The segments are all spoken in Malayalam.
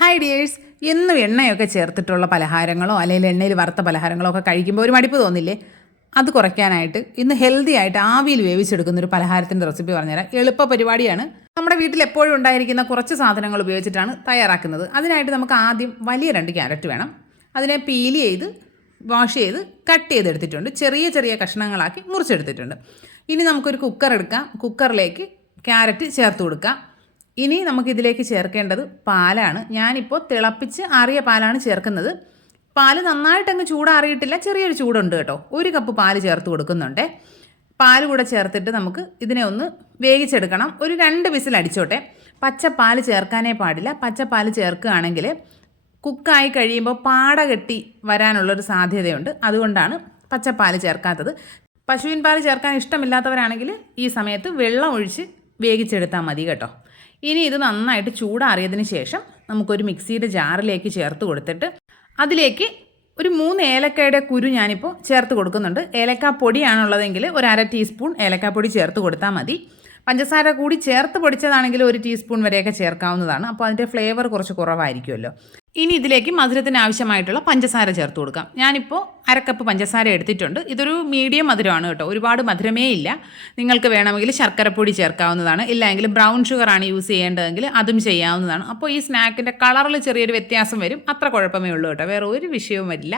ഹായ് ഡിയേഴ്സ്, എന്നും എണ്ണയൊക്കെ ചേർത്തിട്ടുള്ള പലഹാരങ്ങളോ അല്ലെങ്കിൽ എണ്ണയിൽ വറുത്ത പലഹാരങ്ങളോ ഒക്കെ കഴിക്കുമ്പോൾ ഒരു മടിപ്പ് തോന്നില്ലേ? അത് കുറയ്ക്കാനായിട്ട് ഇന്ന് ഹെൽത്തി ആയിട്ട് ആവിയിൽ വേവിച്ചെടുക്കുന്ന ഒരു പലഹാരത്തിൻ്റെ റെസിപ്പി പറഞ്ഞുതരാം. എളുപ്പ പരിപാടിയാണ്. നമ്മുടെ വീട്ടിൽ എപ്പോഴും ഉണ്ടായിരിക്കുന്ന കുറച്ച് സാധനങ്ങൾ ഉപയോഗിച്ചിട്ടാണ് തയ്യാറാക്കുന്നത്. അതിനായിട്ട് നമുക്ക് ആദ്യം വലിയ 2 ക്യാരറ്റ് വേണം. അതിനെ പീൽ ചെയ്ത് വാഷ് ചെയ്ത് കട്ട് ചെയ്തെടുത്തിട്ടുണ്ട്. ചെറിയ ചെറിയ കഷ്ണങ്ങളാക്കി മുറിച്ചെടുത്തിട്ടുണ്ട്. ഇനി നമുക്കൊരു കുക്കർ എടുക്കാം. കുക്കറിലേക്ക് ക്യാരറ്റ് ചേർത്ത് കൊടുക്കാം. ഇനി നമുക്കിതിലേക്ക് ചേർക്കേണ്ടത് പാലാണ്. ഞാനിപ്പോൾ തിളപ്പിച്ച് ആറിയ പാലാണ് ചേർക്കുന്നത്. പാല് നന്നായിട്ടങ്ങ് ചൂടാറിയിട്ടില്ല, ചെറിയൊരു ചൂടുണ്ട് കേട്ടോ. 1 കപ്പ് പാല് ചേർത്ത് കൊടുക്കുന്നുണ്ട്. പാൽ കൂടെ ചേർത്തിട്ട് നമുക്ക് ഇതിനെ ഒന്ന് വേവിച്ചെടുക്കണം. ഒരു 2 വിസിൽ അടിച്ചോട്ടെ. പച്ചപ്പാൽ ചേർക്കാനേ പാടില്ല. പച്ചപ്പാൽ ചേർക്കുകയാണെങ്കിൽ കുക്കായി കഴിയുമ്പോൾ പാട കെട്ടി വരാനുള്ളൊരു സാധ്യതയുണ്ട്. അതുകൊണ്ടാണ് പച്ചപ്പാൽ ചേർക്കാത്തത്. പശുവിൻ പാൽ ചേർക്കാൻ ഇഷ്ടമില്ലാത്തവരാണെങ്കിൽ ഈ സമയത്ത് വെള്ളം ഒഴിച്ച് വേവിച്ചെടുത്താൽ മതി കേട്ടോ. ഇനി ഇത് നന്നായിട്ട് ചൂടാറിയതിന് ശേഷം നമുക്കൊരു മിക്സിയുടെ ജാറിലേക്ക് ചേർത്ത് കൊടുത്തിട്ട് അതിലേക്ക് ഒരു 3 ഏലക്കയുടെ കുരു ഞാനിപ്പോൾ ചേർത്ത് കൊടുക്കുന്നുണ്ട്. ഏലക്കാപ്പൊടിയാണുള്ളതെങ്കിൽ ഒരു 1/2 ടീസ്പൂൺ ഏലക്കാപ്പൊടി ചേർത്ത് കൊടുത്താൽ മതി. പഞ്ചസാര കൂടി ചേർത്ത് പൊടിച്ചതാണെങ്കിൽ 1 ടീസ്പൂൺ വരെയൊക്കെ ചേർക്കാവുന്നതാണ്. അപ്പോൾ അതിൻ്റെ ഫ്ലേവർ കുറച്ച് കുറവായിരിക്കുമല്ലോ. ഇനി ഇതിലേക്ക് മധുരത്തിന് ആവശ്യമായിട്ടുള്ള പഞ്ചസാര ചേർത്ത് കൊടുക്കാം. ഞാനിപ്പോൾ 1/2 കപ്പ് പഞ്ചസാര എടുത്തിട്ടുണ്ട്. ഇതൊരു മീഡിയം മധുരമാണ് കേട്ടോ, ഒരുപാട് മധുരമേ ഇല്ല. നിങ്ങൾക്ക് വേണമെങ്കിൽ ശർക്കരപ്പൊടി ചേർക്കാവുന്നതാണ്. ഇല്ലെങ്കിൽ ബ്രൗൺ ഷുഗറാണ് യൂസ് ചെയ്യേണ്ടതെങ്കിൽ അതും ചെയ്യാവുന്നതാണ്. അപ്പോൾ ഈ സ്നാക്കിൻ്റെ കളറിൽ ചെറിയൊരു വ്യത്യാസം വരും, അത്ര കുഴപ്പമേ ഉള്ളൂ കേട്ടോ, വേറെ ഒരു വിഷയവും വരില്ല.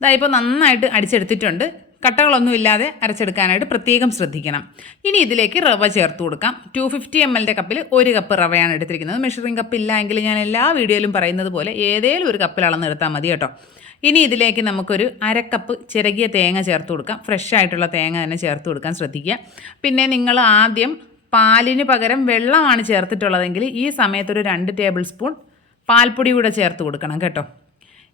ഇതായിപ്പോൾ നന്നായിട്ട് അടിച്ചെടുത്തിട്ടുണ്ട്. കട്ടകളൊന്നും ഇല്ലാതെ അരച്ചെടുക്കാനായിട്ട് പ്രത്യേകം ശ്രദ്ധിക്കണം. ഇനി ഇതിലേക്ക് റവ ചേർത്ത് കൊടുക്കാം. 250 ml കപ്പിൽ 1 കപ്പ് റവയാണ് എടുത്തിരിക്കുന്നത്. മെഷറിംഗ് കപ്പ് ഇല്ല എങ്കിൽ ഞാൻ എല്ലാ വീഡിയോയിലും പറയുന്നത് പോലെ ഏതേലും ഒരു കപ്പിൽ അളന്നെടുത്താൽ മതി കേട്ടോ. ഇനി ഇതിലേക്ക് നമുക്കൊരു 1/2 കപ്പ് ചിരകിയ തേങ്ങ ചേർത്ത് കൊടുക്കാം. ഫ്രഷ് ആയിട്ടുള്ള തേങ്ങ തന്നെ ചേർത്ത് കൊടുക്കാൻ ശ്രദ്ധിക്കുക. പിന്നെ നിങ്ങൾ ആദ്യം പാലിന് പകരം വെള്ളമാണ് ചേർത്തിട്ടുള്ളതെങ്കിൽ ഈ സമയത്തൊരു 2 ടേബിൾ സ്പൂൺ പാൽപ്പൊടി കൂടെ ചേർത്ത് കൊടുക്കണം കേട്ടോ.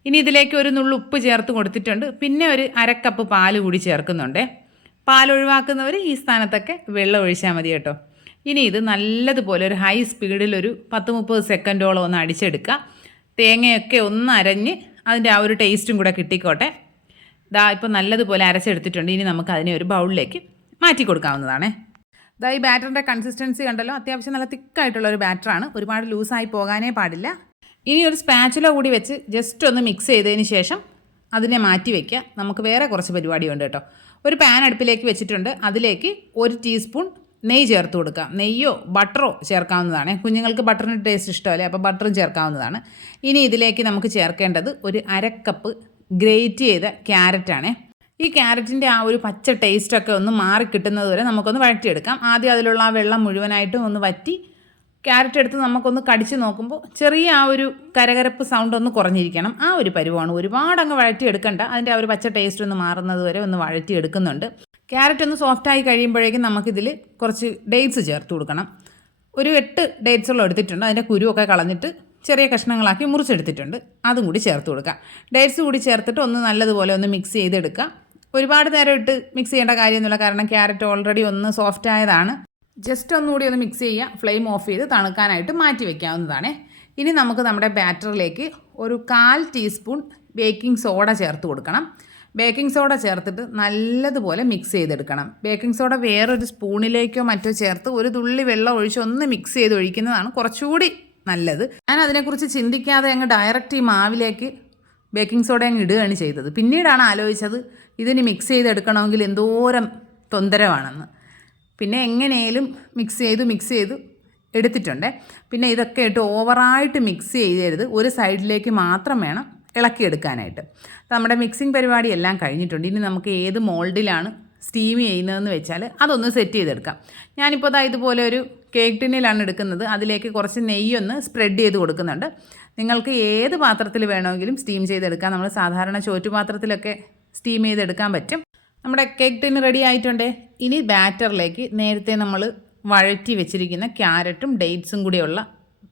ഇനി ഇതിലേക്ക് ഒരു നുള്ളു ഉപ്പ് ചേർത്ത് കൊടുത്തിട്ടുണ്ട്. പിന്നെ ഒരു 1/2 കപ്പ് പാൽ കൂടി ചേർക്കുന്നുണ്ട്. പാൽ ഒഴിവാക്കുന്നവർ ഈ സ്ഥാനത്തൊക്കെ വെള്ളം ഒഴിച്ചാൽ മതി കേട്ടോ. ഇനി ഇത് നല്ലതുപോലെ ഒരു ഹൈ സ്പീഡിൽ ഒരു 10-30 സെക്കൻഡോളം ഒന്ന് അടിച്ചെടുക്കുക. തേങ്ങയൊക്കെ ഒന്ന് അരഞ്ഞ് അതിൻ്റെ ആ ഒരു ടേസ്റ്റും കൂടെ കിട്ടിക്കോട്ടെ. ഇപ്പോൾ നല്ലതുപോലെ അരച്ചെടുത്തിട്ടുണ്ട്. ഇനി നമുക്ക് അതിനെ ഒരു ബൗളിലേക്ക് മാറ്റി കൊടുക്കാവുന്നതാണ്. ഈ ബാറ്ററിൻ്റെ കൺസിസ്റ്റൻസി കണ്ടല്ലോ, അത്യാവശ്യം നല്ല തിക്കായിട്ടുള്ള ഒരു ബാറ്ററാണ്. ഒരുപാട് ലൂസായി പോകാനേ പാടില്ല. ഇനി ഒരു സ്പാച്ചുല കൂടി വെച്ച് ജസ്റ്റ് ഒന്ന് മിക്സ് ചെയ്തതിന് ശേഷം അതിനെ മാറ്റി വയ്ക്കുക. നമുക്ക് വേറെ കുറച്ച് പരിപാടിയുണ്ട് കേട്ടോ. ഒരു പാൻ അടുപ്പിലേക്ക് വെച്ചിട്ടുണ്ട്. അതിലേക്ക് 1 ടീസ്പൂൺ നെയ്യ് ചേർത്ത് കൊടുക്കുക. നെയ്യോ ബട്ടറോ ചേർക്കാവുന്നതാണ്. കുഞ്ഞുങ്ങൾക്ക് ബട്ടറിന് ടേസ്റ്റ് ഇഷ്ടമല്ലേ, അപ്പോൾ ബട്ടറും ചേർക്കാവുന്നതാണ്. ഇനി ഇതിലേക്ക് നമുക്ക് ചേർക്കേണ്ടത് ഒരു 1/2 കപ്പ് ഗ്രേറ്റ് ചെയ്ത ക്യാരറ്റാണ്. ഈ ക്യാരറ്റിൻ്റെ ആ ഒരു പച്ച ടേസ്റ്റൊക്കെ ഒന്ന് മാറി കിട്ടുന്നത് വരെ നമുക്കൊന്ന് വഴറ്റിയെടുക്കാം. ആദ്യം അതിലുള്ള ആ വെള്ളം മുഴുവനായിട്ടും ഒന്ന് വറ്റി ക്യാരറ്റ് എടുത്ത് നമുക്കൊന്ന് കടിച്ച് നോക്കുമ്പോൾ ചെറിയ ആ ഒരു കരകരപ്പ് സൗണ്ട് ഒന്ന് കുറഞ്ഞിരിക്കണം. ആ ഒരു പരുവമാണ്. ഒരുപാട് അങ്ങ് വഴറ്റിയെടുക്കണ്ട. അതിൻ്റെ ആ ഒരു പച്ച ടേസ്റ്റ് ഒന്ന് മാറുന്നത് വരെ ഒന്ന് വഴറ്റിയെടുക്കുന്നുണ്ട്. ക്യാരറ്റ് ഒന്ന് സോഫ്റ്റായി കഴിയുമ്പോഴേക്കും നമുക്കിതിൽ കുറച്ച് ഡേറ്റ്സ് ചേർത്ത് കൊടുക്കണം. ഒരു 8 ഡേറ്റ്സുള്ള എടുത്തിട്ടുണ്ട്. അതിൻ്റെ കുരുവൊക്കെ കളഞ്ഞിട്ട് ചെറിയ കഷ്ണങ്ങളാക്കി മുറിച്ചെടുത്തിട്ടുണ്ട്. അതും കൂടി ചേർത്ത് കൊടുക്കുക. ഡേറ്റ്സ് കൂടി ചേർത്തിട്ട് ഒന്ന് നല്ലതുപോലെ ഒന്ന് മിക്സ് ചെയ്തെടുക്കുക. ഒരുപാട് നേരം ഇട്ട് മിക്സ് ചെയ്യേണ്ട കാര്യമൊന്നുമില്ല, കാരണം ക്യാരറ്റ് ഓൾറെഡി ഒന്ന് സോഫ്റ്റ് ആയതാണ്. ജസ്റ്റ് ഒന്നുകൂടി ഒന്ന് മിക്സ് ചെയ്യുക. ഫ്ലെയിം ഓഫ് ചെയ്ത് തണുക്കാനായിട്ട് മാറ്റി വയ്ക്കാവുന്നതാണ്. ഇനി നമുക്ക് നമ്മുടെ ബാറ്ററിലേക്ക് ഒരു 1/4 ടീസ്പൂൺ ബേക്കിംഗ് സോഡ ചേർത്ത് കൊടുക്കണം. ബേക്കിംഗ് സോഡ ചേർത്തിട്ട് നല്ലതുപോലെ മിക്സ് ചെയ്തെടുക്കണം. ബേക്കിംഗ് സോഡ വേറൊരു സ്പൂണിലേക്കോ മറ്റോ ചേർത്ത് ഒരു തുള്ളി വെള്ളം ഒഴിച്ച് ഒന്ന് മിക്സ് ചെയ്ത് ഒഴിക്കുന്നതാണ് കുറച്ചുകൂടി നല്ലത്. ഞാൻ അതിനെക്കുറിച്ച് ചിന്തിക്കാതെ അങ്ങ് ഡയറക്റ്റ് ഈ മാവിലേക്ക് ബേക്കിംഗ് സോഡ അങ്ങ് ഇടുകയാണ് ചെയ്തത്. പിന്നീടാണ് ആലോചിച്ചത് ഇതിന് മിക്സ് ചെയ്തെടുക്കണമെങ്കിൽ എന്തോരം തൊന്തരവാണെന്ന്. പിന്നെ എങ്ങനെയും മിക്സ് ചെയ്ത് എടുത്തിട്ടുണ്ട്. പിന്നെ ഇതൊക്കെ ഇട്ട് ഓവറായിട്ട് മിക്സ് ചെയ്യരുത്. ഒരു സൈഡിലേക്ക് മാത്രം വേണം ഇളക്കിയെടുക്കാനായിട്ട്. നമ്മുടെ മിക്സിംഗ് പരിപാടി എല്ലാം കഴിഞ്ഞിട്ടുണ്ട്. ഇനി നമുക്ക് ഏത് മോൾഡിലാണ് സ്റ്റീം ചെയ്യുന്നതെന്ന് വെച്ചാൽ അതൊന്ന് സെറ്റ് ചെയ്തെടുക്കാം. ഞാനിപ്പോൾ ഇതുപോലെ ഒരു കേക്ക് ടിന്നിലാണ് എടുക്കുന്നത്. അതിലേക്ക് കുറച്ച് നെയ്യൊന്ന് സ്പ്രെഡ് ചെയ്ത് കൊടുക്കുന്നുണ്ട്. നിങ്ങൾക്ക് ഏത് പാത്രത്തിൽ വേണമെങ്കിലും സ്റ്റീം ചെയ്തെടുക്കാം. നമ്മൾ സാധാരണ ചോറ്റുപാത്രത്തിലൊക്കെ സ്റ്റീം ചെയ്തെടുക്കാൻ പറ്റും. നമ്മുടെ കേക്ക് ടിന്ന് റെഡി ആയിട്ടുണ്ട്. ഇനി ബാറ്ററിലേക്ക് നേരത്തെ നമ്മൾ വഴറ്റി വെച്ചിരിക്കുന്ന ക്യാരറ്റും ഡേറ്റ്സും കൂടിയുള്ള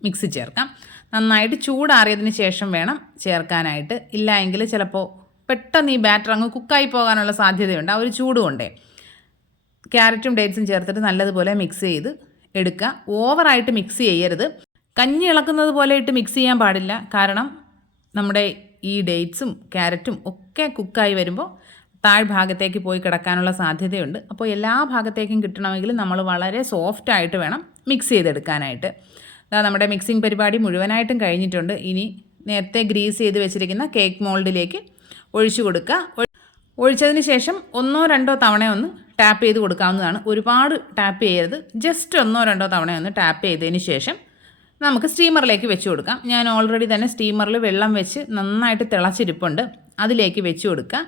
മിക്സ് ചേർക്കാം. നന്നായിട്ട് ചൂടാറിയതിന് ശേഷം വേണം ചേർക്കാനായിട്ട്. ഇല്ല എങ്കിൽ ചിലപ്പോൾ പെട്ടെന്ന് ഈ ബാറ്റർ അങ്ങ് കുക്കായി പോകാനുള്ള സാധ്യതയുണ്ട്. ആ ഒരു ചൂട് കൊണ്ടേ ക്യാരറ്റും ഡേറ്റ്സും ചേർത്തിട്ട് നല്ലതുപോലെ മിക്സ് ചെയ്ത് എടുക്കുക. ഓവറായിട്ട് മിക്സ് ചെയ്യരുത്. കഞ്ഞി ഇളക്കുന്നത് പോലെ ഇട്ട് മിക്സ് ചെയ്യാൻ പാടില്ല. കാരണം നമ്മുടെ ഈ ഡേറ്റ്സും ക്യാരറ്റും ഒക്കെ കുക്കായി വരുമ്പോൾ താഴ്ഭാഗത്തേക്ക് പോയി കിടക്കാനുള്ള സാധ്യതയുണ്ട്. അപ്പോൾ എല്ലാ ഭാഗത്തേക്കും കിട്ടണമെങ്കിൽ നമ്മൾ വളരെ സോഫ്റ്റായിട്ട് വേണം മിക്സ് ചെയ്തെടുക്കാനായിട്ട്. അതാ നമ്മുടെ മിക്സിംഗ് പരിപാടി മുഴുവനായിട്ടും കഴിഞ്ഞിട്ടുണ്ട്. ഇനി നേരത്തെ ഗ്രീസ് ചെയ്ത് വെച്ചിരിക്കുന്ന കേക്ക് മോൾഡിലേക്ക് ഒഴിച്ചു കൊടുക്കുക. ഒഴിച്ചതിന് ശേഷം 1-2 തവണ ഒന്ന് ടാപ്പ് ചെയ്ത് കൊടുക്കാവുന്നതാണ്. ഒരുപാട് ടാപ്പ് ചെയ്യരുത്, ജസ്റ്റ് 1-2 തവണ ഒന്ന് ടാപ്പ് ചെയ്തതിന് ശേഷം നമുക്ക് സ്റ്റീമറിലേക്ക് വെച്ച് കൊടുക്കാം. ഞാൻ ഓൾറെഡി തന്നെ സ്റ്റീമറിൽ വെള്ളം വെച്ച് നന്നായിട്ട് തിളച്ചിരിപ്പുണ്ട്, അതിലേക്ക് വെച്ച് കൊടുക്കുക.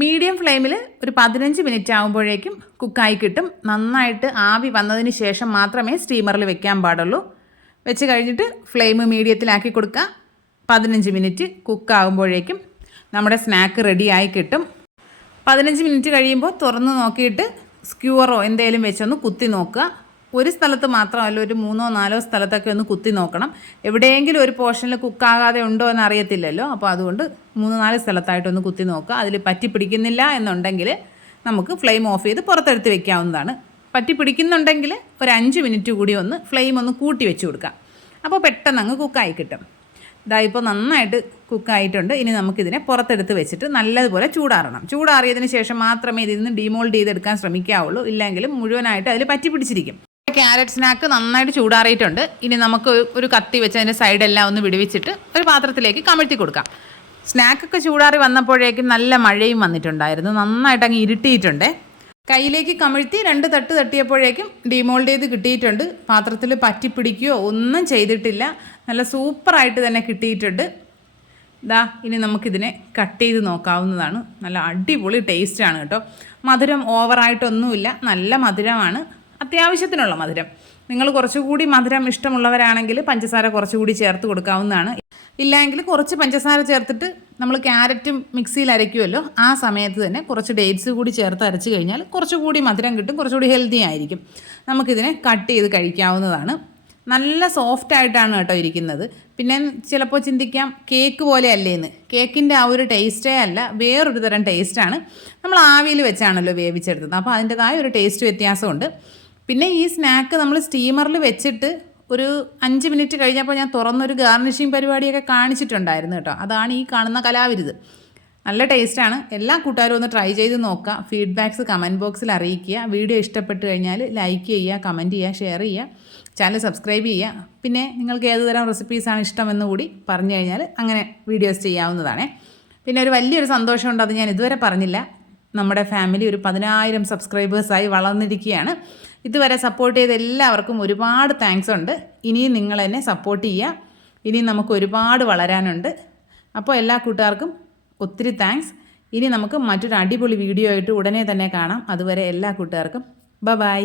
മീഡിയം ഫ്ലെയിമിൽ ഒരു 15 മിനിറ്റ് ആകുമ്പോഴേക്കും കുക്കായി കിട്ടും. നന്നായിട്ട് ആവി വന്നതിന് ശേഷം മാത്രമേ സ്റ്റീമറിൽ വെക്കാൻ പാടുള്ളൂ. വെച്ച് കഴിഞ്ഞിട്ട് ഫ്ലെയിം മീഡിയത്തിലാക്കി കൊടുക്കുക. 15 മിനിറ്റ് കുക്കാകുമ്പോഴേക്കും നമ്മുടെ സ്നാക്ക് റെഡിയായി കിട്ടും. 15 മിനിറ്റ് കഴിയുമ്പോൾ തുറന്ന് നോക്കിയിട്ട് സ്ക്യൂറോ എന്തെങ്കിലും വെച്ചൊന്ന് കുത്തി നോക്കുക. ഒരു സ്ഥലത്ത് മാത്രമല്ല, ഒരു 3-4 സ്ഥലത്തൊക്കെ ഒന്ന് കുത്തി നോക്കണം. എവിടെയെങ്കിലും ഒരു പോർഷനിൽ കുക്കാകാതെ ഉണ്ടോ എന്ന് അറിയത്തില്ലല്ലോ. അപ്പോൾ അതുകൊണ്ട് 3-4 സ്ഥലത്തായിട്ടൊന്ന് കുത്തി നോക്കുക. അതിൽ പറ്റി പിടിക്കുന്നില്ല എന്നുണ്ടെങ്കിൽ നമുക്ക് ഫ്ലെയിം ഓഫ് ചെയ്ത് പുറത്തെടുത്ത് വെക്കാവുന്നതാണ്. പറ്റി പിടിക്കുന്നുണ്ടെങ്കിൽ ഒരു 5 മിനിറ്റ് കൂടി ഒന്ന് ഫ്ലെയിം ഒന്ന് കൂട്ടി വെച്ച് കൊടുക്കുക. അപ്പോൾ പെട്ടെന്ന് അങ്ങ് കുക്കായി കിട്ടും. ഇതാ ഇപ്പോൾ നന്നായിട്ട് കുക്കായിട്ടുണ്ട്. ഇനി നമുക്കിതിനെ പുറത്തെടുത്ത് വെച്ചിട്ട് നല്ലതുപോലെ ചൂടാറണം. ചൂടാറിയതിന് ശേഷം മാത്രമേ ഇതിൽ നിന്ന് ഡീമോൾഡ് ചെയ്തെടുക്കാൻ ശ്രമിക്കാവുള്ളൂ, ഇല്ലെങ്കിലും മുഴുവനായിട്ട് അതിൽ പറ്റി പിടിച്ചിരിക്കും. ക്യാരറ്റ് സ്നാക്ക് നന്നായിട്ട് ചൂടാറിയിട്ടുണ്ട്. ഇനി നമുക്ക് ഒരു കത്തി വെച്ച് അതിൻ്റെ സൈഡെല്ലാം ഒന്ന് വിടുവിച്ചിട്ട് ഒരു പാത്രത്തിലേക്ക് കമഴ്ത്തി കൊടുക്കാം. സ്നാക്കൊക്കെ ചൂടാറി വന്നപ്പോഴേക്കും നല്ല മഴയും വന്നിട്ടുണ്ടായിരുന്നു, നന്നായിട്ട് അങ്ങ് ഇരുട്ടിയിട്ടുണ്ട്. കയ്യിലേക്ക് കമഴ്ത്തി 2 തട്ട് തട്ടിയപ്പോഴേക്കും ഡീമോൾഡ് ചെയ്ത് കിട്ടിയിട്ടുണ്ട്. പാത്രത്തിൽ പറ്റി പിടിക്കുകയോ ഒന്നും ചെയ്തിട്ടില്ല, നല്ല സൂപ്പറായിട്ട് തന്നെ കിട്ടിയിട്ടുണ്ട്. ഇതാ ഇനി നമുക്കിതിനെ കട്ട് ചെയ്ത് നോക്കാവുന്നതാണ്. നല്ല അടിപൊളി ടേസ്റ്റാണ് കേട്ടോ. മധുരം ഓവറായിട്ടൊന്നുമില്ല, നല്ല മധുരമാണ്, അത്യാവശ്യത്തിനുള്ള മധുരം. നിങ്ങൾ കുറച്ചുകൂടി മധുരം ഇഷ്ടമുള്ളവരാണെങ്കിൽ പഞ്ചസാര കുറച്ചുകൂടി ചേർത്ത് കൊടുക്കാവുന്നതാണ്. ഇല്ലെങ്കിൽ കുറച്ച് പഞ്ചസാര ചേർത്തിട്ട് നമ്മൾ ക്യാരറ്റും മിക്സിയിൽ അരയ്ക്കുമല്ലോ, ആ സമയത്ത് തന്നെ കുറച്ച് ഡേറ്റ്സ് കൂടി ചേർത്ത് അരച്ച് കഴിഞ്ഞാൽ കുറച്ചുകൂടി മധുരം കിട്ടും, കുറച്ചുകൂടി ഹെൽത്തി ആയിരിക്കും. നമുക്കിതിനെ കട്ട് ചെയ്ത് കഴിക്കാവുന്നതാണ്. നല്ല സോഫ്റ്റ് ആയിട്ടാണ് കേട്ടോ ഇരിക്കുന്നത്. പിന്നെ ചിലപ്പോൾ ചിന്തിക്കാം കേക്ക് പോലെ അല്ലേന്ന്. കേക്കിൻ്റെ ആ ഒരു ടേസ്റ്റേ അല്ല, വേറൊരു തരം ടേസ്റ്റാണ്. നമ്മൾ ആവിയിൽ വെച്ചാണല്ലോ വേവിച്ചെടുത്തത്, അപ്പോൾ അതിൻ്റെതായ ഒരു ടേസ്റ്റ് വ്യത്യാസമുണ്ട്. പിന്നെ ഈ സ്നാക്ക് നമ്മൾ സ്റ്റീമറിൽ വെച്ചിട്ട് ഒരു 5 മിനിറ്റ് കഴിഞ്ഞപ്പോൾ ഞാൻ തുറന്നൊരു ഗാർണിഷിങ് പരിപാടിയൊക്കെ കാണിച്ചിട്ടുണ്ടായിരുന്നു കേട്ടോ. അതാണ് ഈ കാണുന്ന കലാവിരുത്. നല്ല ടേസ്റ്റാണ്. എല്ലാ കൂട്ടുകാരും ഒന്ന് ട്രൈ ചെയ്ത് നോക്കുക. ഫീഡ്ബാക്ക്സ് കമൻറ്റ് ബോക്സിൽ അറിയിക്കുക. വീഡിയോ ഇഷ്ടപ്പെട്ട് കഴിഞ്ഞാൽ ലൈക്ക് ചെയ്യുക, കമൻറ്റ് ചെയ്യുക, ഷെയർ ചെയ്യുക, ചാനൽ സബ്സ്ക്രൈബ് ചെയ്യുക. പിന്നെ നിങ്ങൾക്ക് ഏതുതരം റെസിപ്പീസാണ് ഇഷ്ടമെന്ന് കൂടി പറഞ്ഞു കഴിഞ്ഞാൽ അങ്ങനെ വീഡിയോസ് ചെയ്യാവുന്നതാണ്. പിന്നെ ഒരു വലിയൊരു സന്തോഷമുണ്ട്, അത് ഞാൻ ഇതുവരെ പറഞ്ഞില്ല. നമ്മുടെ ഫാമിലി ഒരു 10,000 സബ്സ്ക്രൈബേഴ്സായി വളർന്നിരിക്കുകയാണ്. ഇതുവരെ സപ്പോർട്ട് ചെയ്ത എല്ലാവർക്കും ഒരുപാട് താങ്ക്സ് ഉണ്ട്. ഇനിയും നിങ്ങൾ എന്നെ സപ്പോർട്ട് ചെയ്യുക. ഇനിയും നമുക്ക് ഒരുപാട് വളരാനുണ്ട്. അപ്പോൾ എല്ലാ കൂട്ടുകാർക്കും ഒത്തിരി താങ്ക്സ്. ഇനി നമുക്ക് മറ്റൊരു അടിപൊളി വീഡിയോ ആയിട്ട് ഉടനെ തന്നെ കാണാം. അതുവരെ എല്ലാ കൂട്ടുകാർക്കും ബൈ.